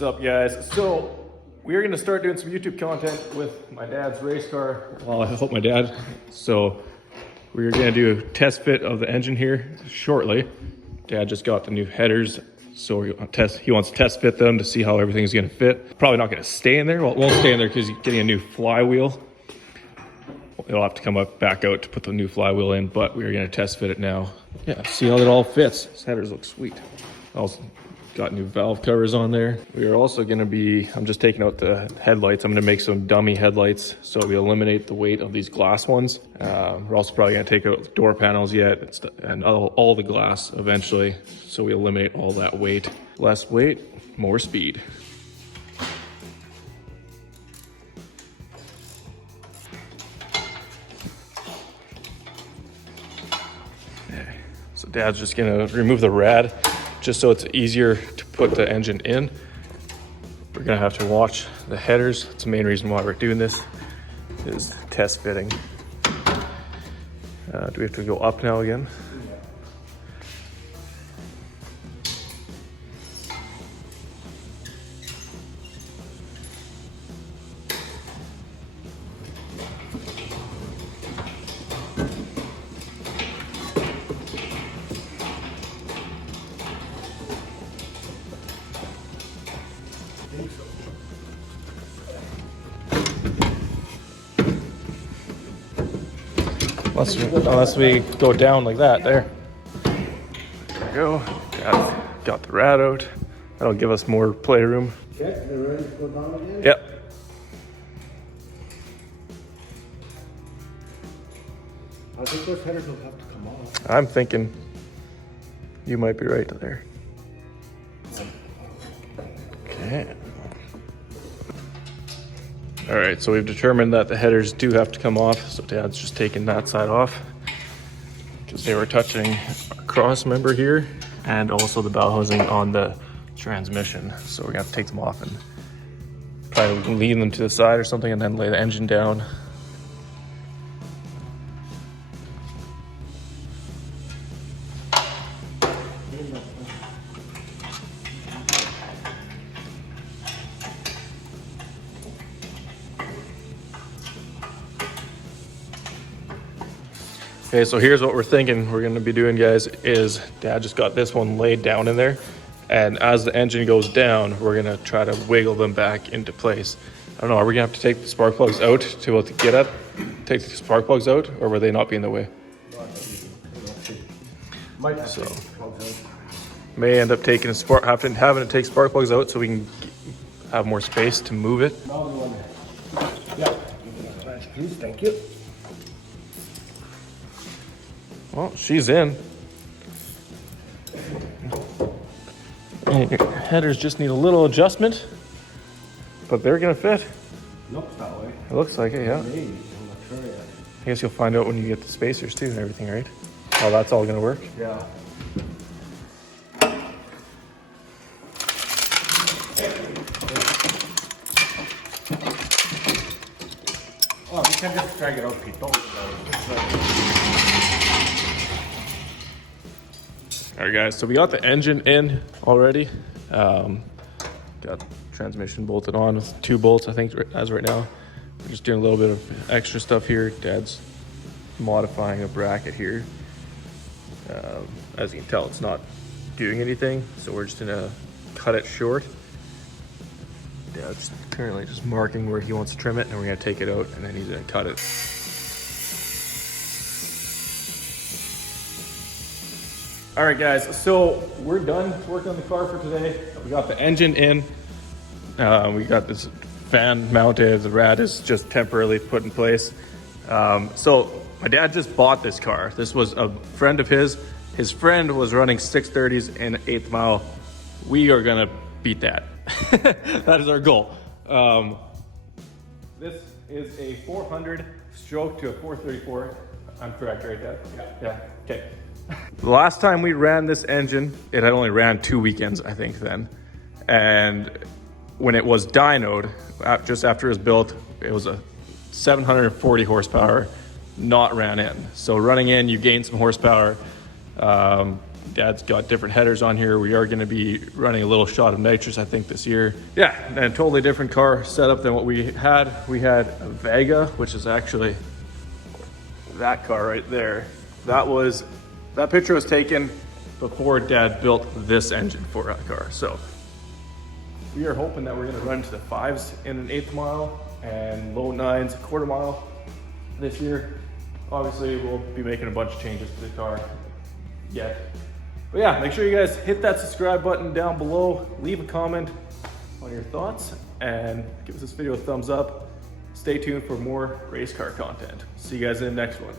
What's up, guys? So we're gonna start doing some YouTube content with my dad's race car. Well, I hope my dad. So we're gonna do a test fit of the engine here shortly. Dad just got the new headers, so he wants to test fit them to see how everything's gonna fit. Probably not gonna stay in there. Well, it won't stay in there because he's getting a new flywheel. It'll have to come back out to put the new flywheel in, but we're gonna test fit it now. Yeah, see how it all fits. This headers look sweet. Also got new valve covers on there. We are also gonna I'm just taking out the headlights. I'm gonna make some dummy headlights so we eliminate the weight of these glass ones. We're also probably gonna take out the door panels and all the glass eventually, so we eliminate all that weight. Less weight, more speed. So Dad's just gonna remove the rad just so it's easier to put the engine in. We're gonna have to watch the headers. That's the main reason why we're doing this, is test fitting. Do we have to go up now again? Unless we go down like that, there. There we go. Got the rad out. That'll give us more playroom. Okay, they're ready to go down again? Yep. I think those headers will have to come off. I'm thinking you might be right there. Okay. All right, so we've determined that the headers do have to come off, so Dad's just taking that side off because they were touching a cross member here and also the bell housing on the transmission. So we're gonna have to take them off and probably lean them to the side or something and then lay the engine down. Okay, so here's what we're thinking we're gonna be doing, guys, is Dad just got this one laid down in there, and as the engine goes down, we're gonna try to wiggle them back into place. I don't know, are we gonna have to take the spark plugs out to be able to get up, take the spark plugs out, or will they not be in the way? So, may end up taking having to take spark plugs out so we can have more space to move it. Yeah, please, thank you. Well, she's in. And your headers just need a little adjustment, but they're gonna fit. Looks that way. It looks like it, yeah. Maybe, I'm not sure yet. I guess you'll find out when you get the spacers too and everything, right? Oh, that's all gonna work? Yeah. Oh, we can just drag it out, Pete. Don't. All right, guys, so we got the engine in already. Got transmission bolted on with 2 bolts, I think, as right now. We're just doing a little bit of extra stuff here. Dad's modifying a bracket here. As you can tell, it's not doing anything, so we're just gonna cut it short. Dad's currently just marking where he wants to trim it, and we're gonna take it out, and then he's gonna cut it. All right, guys, so we're done working on the car for today. We got the engine in. We got this fan mounted. The rad is just temporarily put in place. So my dad just bought this car. This was a friend of his. His friend was running 630s in 8th mile. We are gonna beat that. That is our goal. This is a 400 stroke to a 434. I'm correct, right, Dad? Yeah. Okay. The last time we ran this engine, it had only ran 2 weekends, I think, then. And when it was dynoed, just after it was built, it was a 740 horsepower, not ran in. So running in, you gain some horsepower. Dad's got different headers on here. We are gonna be running a little shot of nitrous, I think, this year. Yeah, and a totally different car setup than what we had. We had a Vega, which is actually that car right there. That picture was taken before Dad built this engine for that car. So we are hoping that we're gonna run to the 5s in an 1/8 mile and low 9s, 1/4 mile this year. Obviously, we'll be making a bunch of changes to the car yet. But yeah, make sure you guys hit that subscribe button down below, leave a comment on your thoughts, and give this video a thumbs up. Stay tuned for more race car content. See you guys in the next one.